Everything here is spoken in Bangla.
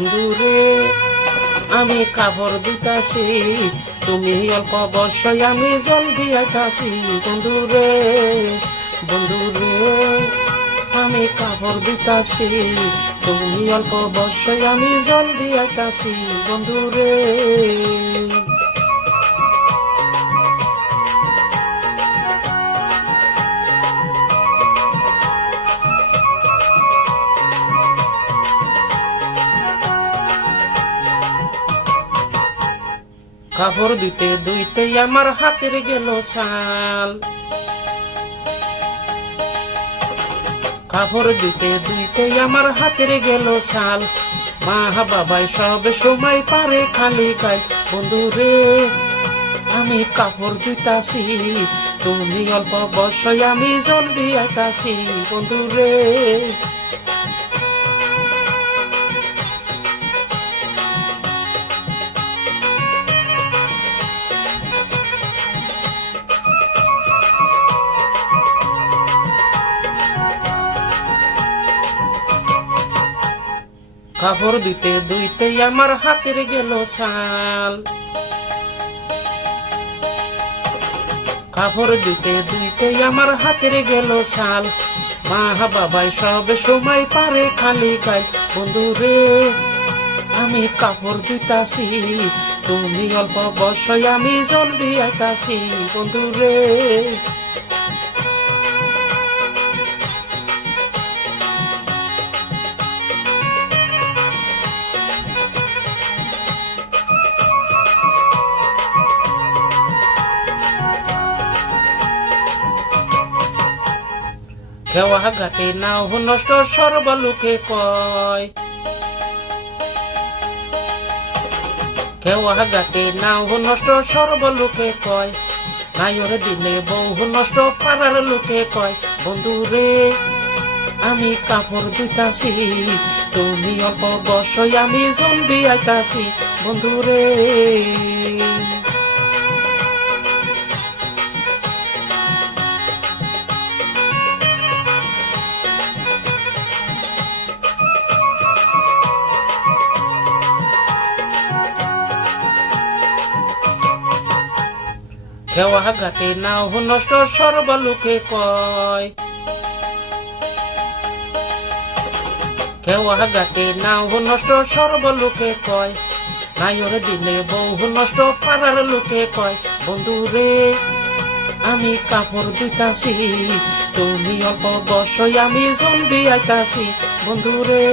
বন্ধুরে আমি কাপড় দিতাছি, তুমি অল্প বর্ষয় আমি জল দিয়াইতাছি। বন্ধুরে বন্ধুরে আমি কাপড় দিতাছি, তুমি অল্প বর্ষয় আমি জল দিয়াইতাছি। বন্ধুরে কাপড় দিতে দুইতে আমার হাতের গেল ছাল, কাপড় দিতে দুইতে আমার হাতের গেল ছাল। মা বাবাই সব সময় পারে খালি গায়। বন্ধুরে আমি কাপড় দিতাছি, তুমি অল্প বর্ষয় আমি জলদি আইতাছি। বন্ধুরে কাপড় দিতে দুইতে আমার হাতের গেল ছাল, কাপড় দিতে দুইতে আমার হাতের গেল ছাল। মা বাবাই সব সময় পারে খালি গায়। বন্ধুরে আমি কাপড় দিতাছি, তুমি অল্প বর্ষয় আমি জলদি আইতাছি। বন্ধুরে খেওয়া ঘাটে নাও নষ্ট সর্বলোকে কয়, খেওয়া ঘাটে নাও নষ্ট সর্বলোকে কয়। নাইর দিলে বহু নষ্ট পাড়ার লোকে কয়। বন্ধুরে আমি কাপড় দিতাছি, তুমি অল্প বর্ষয় আমি জলদি আইতাছি। বন্ধুরে খেওয়া ঘাটে নাও নষ্ট সর্বলোকে কয়, খেওয়া ঘাটে নাও নষ্ট সর্বলোকে কয়। নাইর দিলে বহু নষ্ট পাড়ার লোকে কয়। বন্ধুরে আমি কাপড় দিতাছি, তুমি অল্প বর্ষয় আমি জলদি আইতাছি। বন্ধুরে